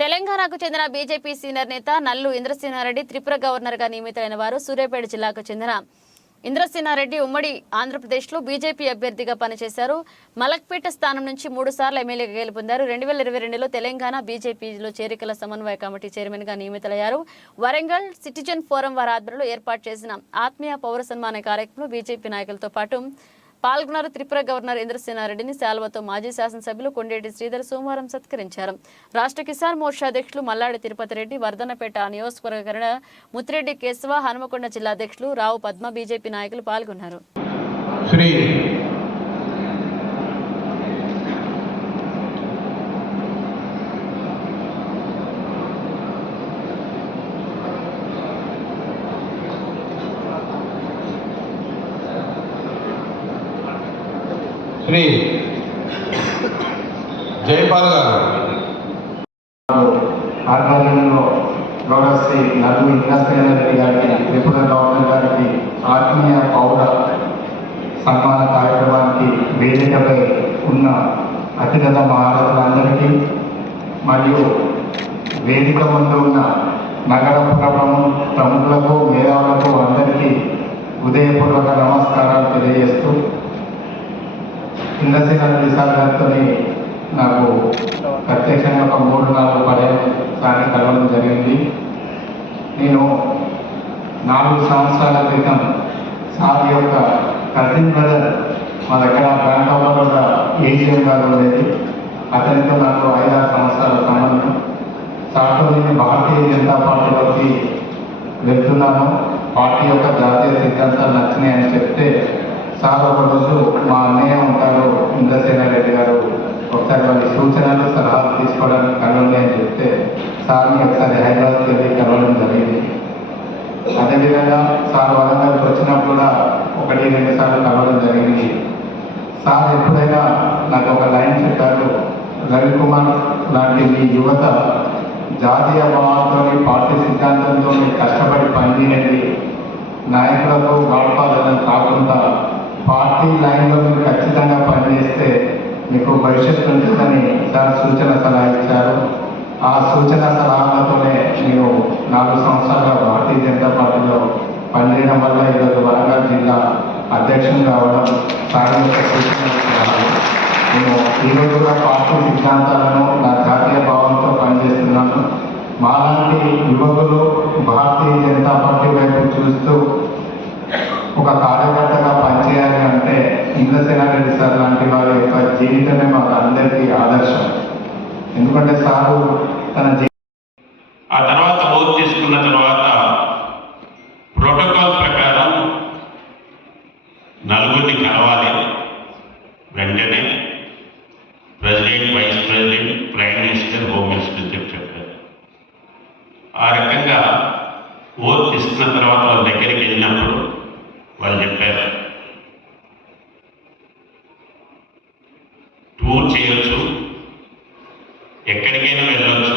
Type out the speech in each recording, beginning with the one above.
తెలంగాణకు చెందిన BJP senior నేత నల్లు ఇంద్రసింహారెడ్డి త్రిపుర గవర్నర్గా నియమితులైన వారు సూర్యాపేట జిల్లాకు చెందిన ఇంద్రసింహారెడ్డి ఉమ్మడి ఆంధ్రప్రదేశ్లో బీజేపీ అభ్యర్థిగా పనిచేశారు. మలక్పేట స్థానం నుంచి మూడు సార్లు ఎమ్మెల్యేగా గెలుపొందారు. రెండు వేల ఇరవై రెండులో తెలంగాణ బీజేపీలో చేరికల సమన్వయ కమిటీ చైర్మన్గా నియమితులయ్యారు. వరంగల్ సిటిజన్ ఫోరం వారి ఆధ్వర్యంలో ఏర్పాటు చేసిన ఆత్మీయ పౌర సన్మాన కార్యక్రమంలో బీజేపీ నాయకులతో పాటు పాల్గొన్నారు త్రిపుర గవర్నర్ ఇంద్రసేనారెడ్డిని శాల్వతో మాజీ శాసనసభ్యులు కొండేటి శ్రీధర్ సోమవారం సత్కరించారు. రాష్ట్ర కిసాన్ మోర్చా అధ్యక్షులు మల్లాడి తిరుపతి రెడ్డి వర్ధనపేట నియోజకవర్గ ముత్తిరెడ్డి కేశవ హనుమకొండ జిల్లా అధ్యక్షులు రావు పద్మ బీజేపీ నాయకులు పాల్గొన్నారు. శ్రీ శ్రీ జైపాల్ గారు. ఆధ్వర్యంలో గౌరవ శ్రీ నల్లు ఇంద్రసేన రెడ్డి గారికి త్రిపుర గవర్నర్ గారికి ఆత్మీయ పౌర సన్మాన కార్యక్రమానికి వేదికపై ఉన్న అతిథిత మహారాజులందరికీ మరియు వేదిక ముందు ఉన్న నగర ప్రముఖ అతని నాకు ప్రత్యక్షంగా ఒక మూడు నాలుగు పడే పర్యాసారి కలవడం జరిగింది. నేను నాలుగు సంవత్సరాల క్రితం సార్ యొక్క కజిన్ బ్రదర్ మా దగ్గర బ్యాంక్ ఆఫ్ బరోడా ఏజిఎం గారు ఉండేది. అతనితో నాకు ఐదారు సంవత్సరాల సంబంధం. సార్తో నేను భారతీయ జనతా పార్టీలోకి వెళ్తున్నాను. పార్టీ యొక్క జాతీయ సిద్ధాంతాలు నచ్చినాయని చెప్తే సార్ ఒక రోజు మా అన్నయ్య ఉంటారు ఇంద్రసేన రెడ్డి గారు. ఒకసారి వాళ్ళ సూచనలు సలహాలు తీసుకోవడానికి కలవండి అని చెప్తే సార్ని ఒకసారి హైదరాబాద్కి వెళ్ళి కలవడం జరిగింది. అదేవిధంగా సార్ వరంగల్కి వచ్చినప్పుడు కూడా ఒకటి రెండు సార్లు కలవడం జరిగింది. సార్ ఎప్పుడైనా నాకు ఒక లైన్ చెప్పారు రవికుమార్ లాంటి మీ యువత జాతీయ భావంతో పార్టీ సిద్ధాంతంతో కష్టపడి పనిచేయండి. నాయకులతో గడపాలని కాకుండా పార్టీ లైన్లో మీరు ఖచ్చితంగా పనిచేస్తే మీకు భవిష్యత్తు ఉంటుందని సార్ సూచన సలహా ఇచ్చారు. ఆ సూచన సలహాలతోనే నేను నాలుగు సంవత్సరాల భారతీయ జనతా పార్టీలో పనిచేయడం వల్ల ఈరోజు వరంగల్ జిల్లా అధ్యక్షుడు కావడం సార్ యొక్క నేను ఈరోజు కూడా పార్టీ సిద్ధాంతాలను నా జాతీయ భావంతో పనిచేస్తున్నాను. మాలాంటి యువకులు భారతీయ జనతా పార్టీ వైపు చూస్తూ ఒక కార్యకర్త ఇంద్రసేనారెడ్డి సార్ లాంటి వారి యొక్క జీవితమే మాకు అందరికీ ఆదర్శం. ఎందుకంటే సారు తన ఆ తర్వాత ఓట్ తీసుకున్న తర్వాత ప్రోటోకాల్ ప్రకారం నలుగురిని కలవాలి. వెంటనే president vice president prime minister home minister చెప్పి చెప్పారు. ఆ రకంగా ఓట్ తీసుకున్న తర్వాత వాళ్ళ దగ్గరికి వెళ్ళినప్పుడు వాళ్ళు చెప్పారు ఎక్కడికైనా వెళ్ళొచ్చు.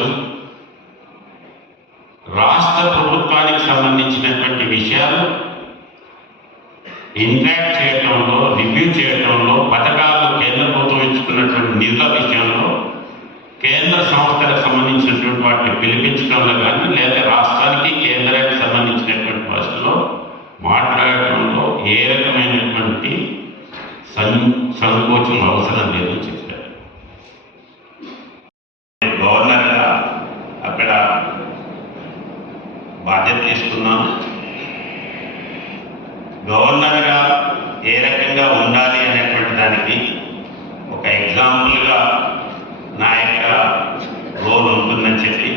రాష్ట్ర ప్రభుత్వానికి సంబంధించినటువంటి విషయాలు ఇంట్రాక్ట్ చేయటంలో రివ్యూ చేయటంలో పథకాలు కేంద్ర ప్రభుత్వం ఇచ్చుకున్నటువంటి నిధుల విషయంలో కేంద్ర సంస్థలకు సంబంధించినటువంటి వాటిని పిలిపించడంలో కానీ లేదా రాష్ట్రానికి కేంద్రానికి సంబంధించినటువంటి భాషలో మాట్లాడటంలో ఏ రకమైనటువంటి సం సంకోచం అవసరం లేదని చెప్పారు గవర్నర్గా అక్కడ బాధ్యత తీసుకున్నాను గవర్నర్గా ఏ రకంగా ఉండాలి అనేటువంటి దానికి ఒక ఎగ్జాంపుల్గా నా యొక్క రోల్ ఉంటుందని చెప్పి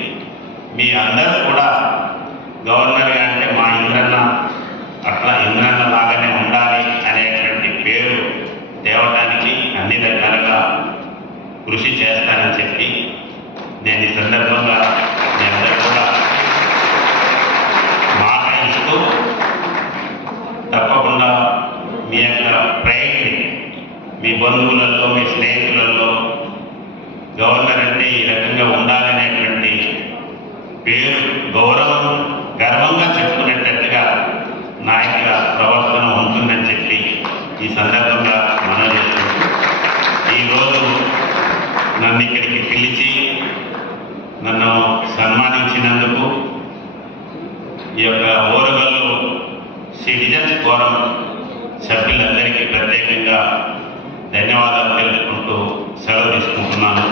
మీ అందరూ కూడా గవర్నర్గా అంటే మా ఇంద్రన్న అట్లా ఇంద్రన్న లాగానే ఉండాలి అనేటువంటి పేరు తేవటానికి అన్ని రకాలుగా కృషి చేస్తానని చెప్పి నేను ఈ సందర్భంగా మీ బంధువులలో మీ స్నేహితులలో గవర్నర్ అంటే ఈ రకంగా ఉండాలనేటువంటి పేరు గౌరవం గర్వంగా చెప్పుకునేటట్టుగా నా యొక్క ప్రవర్తన ఉంటుందని చెప్పి ఈ సందర్భంగా మనం చేస్తున్నాం ఈరోజు నన్ను ఇక్కడికి పిలిచి నన్ను సన్మానించినందుకు ఈ యొక్క ఓరగల్లు సిటిజన్స్ ఫోరం ధన్యవాదాలు తెలుపుకుంటూ సెలవు తీసుకుంటున్నాను.